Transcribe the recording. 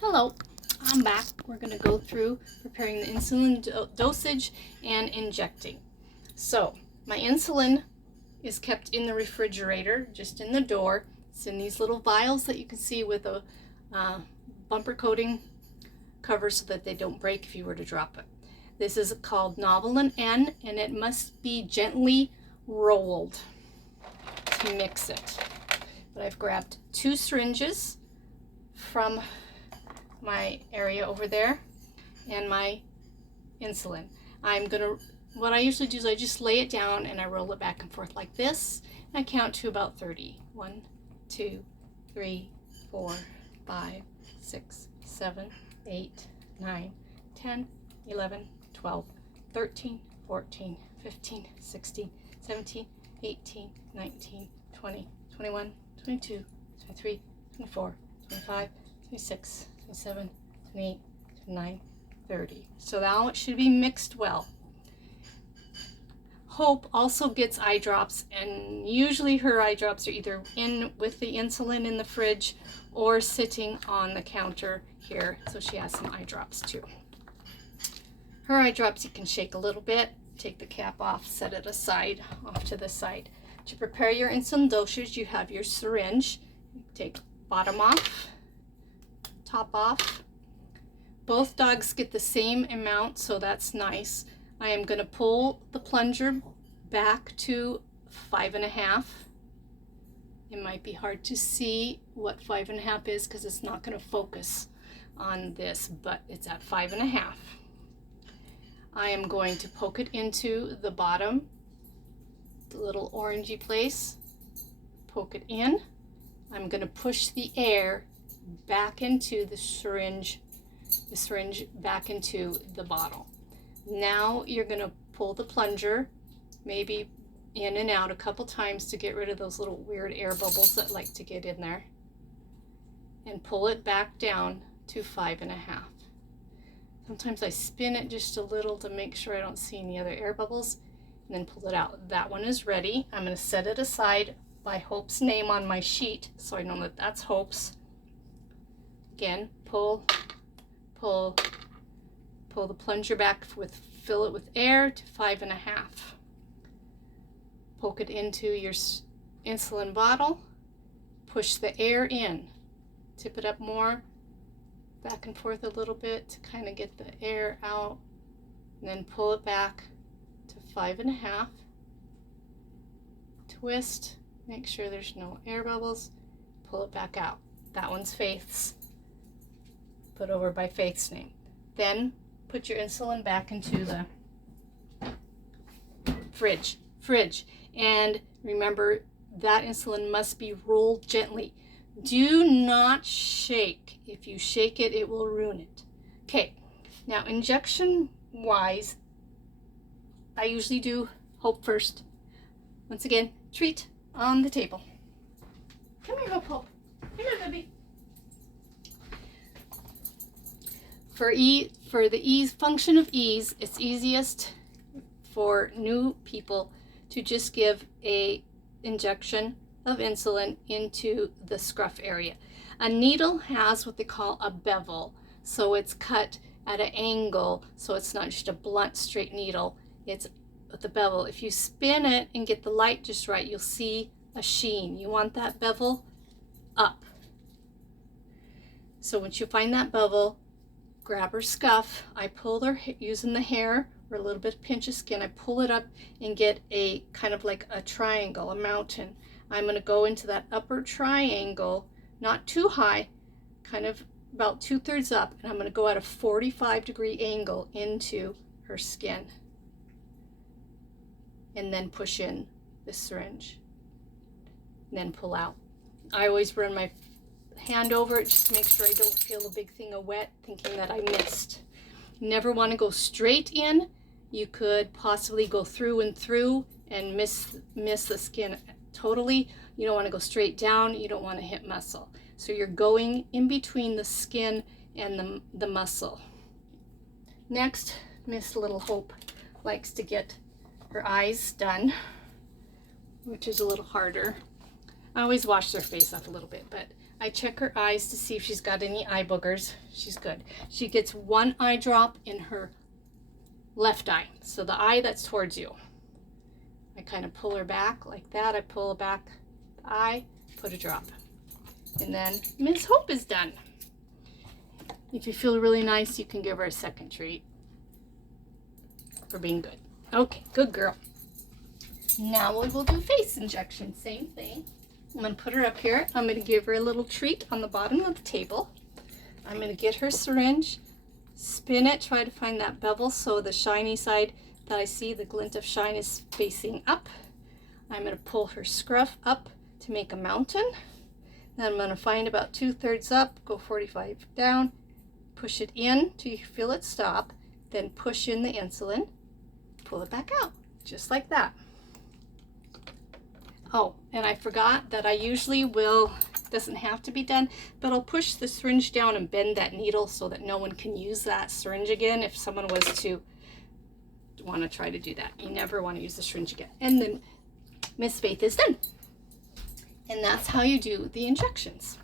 Hello, I'm back. We're going to go through preparing the insulin dosage and injecting. So my insulin is kept in the refrigerator, just in the door. It's in these little vials that you can see with a bumper coating cover so that they don't break if you were to drop it. This is called Novolin N, and it must be gently rolled to mix it. But I've grabbed 2 syringes from my area over there and my insulin. What I usually do is I just lay it down and I roll it back and forth like this. And I count to about 30. 1, 2, 3, 4, 5, 6, 7, 8, 9, 10, 11, 12, 13, 14, 15, 16, 17, 18, 19, 20, 21, 22, 23, 24, 25, 26, 27, 28, 29, 30. So now it should be mixed well. Hope also gets eye drops, and usually her eye drops are either in with the insulin in the fridge or sitting on the counter here. So she has some eye drops too. Her eye drops you can shake a little bit, take the cap off, set it aside off to the side. To prepare your insulin dosage, you have your syringe. Take bottom off, top off. Both dogs get the same amount, so that's nice. I am going to pull the plunger back to 5.5. It might be hard to see what 5.5 is because it's not going to focus on this, but it's at 5.5. I am going to poke it into the bottom, the little orangey place, poke it in. I'm going to push the air back into the syringe back into the bottle. Now you're going to pull the plunger maybe in and out a couple times to get rid of those little weird air bubbles that like to get in there, and pull it back down to 5.5. Sometimes I spin it just a little to make sure I don't see any other air bubbles, and then pull it out. That one is ready. I'm going to set it aside by Hope's name on my sheet so I know that that's Hope's. Again, pull the plunger back fill it with air to 5.5. Poke it into your insulin bottle, push the air in, tip it up more, back and forth a little bit to kind of get the air out, and then pull it back to 5.5. Twist, make sure there's no air bubbles, pull it back out. That one's Faith's. Put over by Faith's name. Then put your insulin back into the fridge. And remember, that insulin must be rolled gently. Do not shake. If you shake it, it will ruin it. Okay, now injection wise, I usually do Hope first. Once again, treat on the table. Come here, Hope. Come here, baby. For the function of ease, it's easiest for new people to just give a injection of insulin into the scruff area. A needle has what they call a bevel, so it's cut at an angle, so it's not just a blunt straight needle, it's with the bevel. If you spin it and get the light just right, you'll see a sheen. You want that bevel up. So once you find that bevel, grab her scuff. I pull her using the hair or a little bit of pinch of skin. I pull it up and get a kind of like a triangle, a mountain. I'm going to go into that upper triangle, not too high, kind of about 2/3 up, and I'm going to go at a 45-degree angle into her skin, and then push in the syringe, and then pull out. I always run my hand over it just to make sure I don't feel a big thing of wet, thinking that I missed. You never want to go straight in. You could possibly go through and miss the skin totally. You don't want to go straight down. You don't want to hit muscle. So you're going in between the skin and the muscle. Next, Miss Little Hope likes to get her eyes done, which is a little harder. I always wash their face off a little bit, but I check her eyes to see if she's got any eye boogers. She's good. She gets 1 eye drop in her left eye, so the eye that's towards you. I kind of pull her back like that. I pull her back the eye, put a drop. And then Miss Hope is done. If you feel really nice, you can give her a second treat for being good. Okay, good girl. Now we will do face injection. Same thing. I'm going to put her up here. I'm going to give her a little treat on the bottom of the table. I'm going to get her syringe, spin it, try to find that bevel so the shiny side that I see, the glint of shine, is facing up. I'm going to pull her scruff up to make a mountain. Then I'm going to find about 2/3 up, go 45 down, push it in till you feel it stop, then push in the insulin, pull it back out, just like that. Oh, and I forgot that I usually will, doesn't have to be done, but I'll push the syringe down and bend that needle so that no one can use that syringe again if someone was to want to try to do that. You never want to use the syringe again. And then Miss Faith is done. And that's how you do the injections.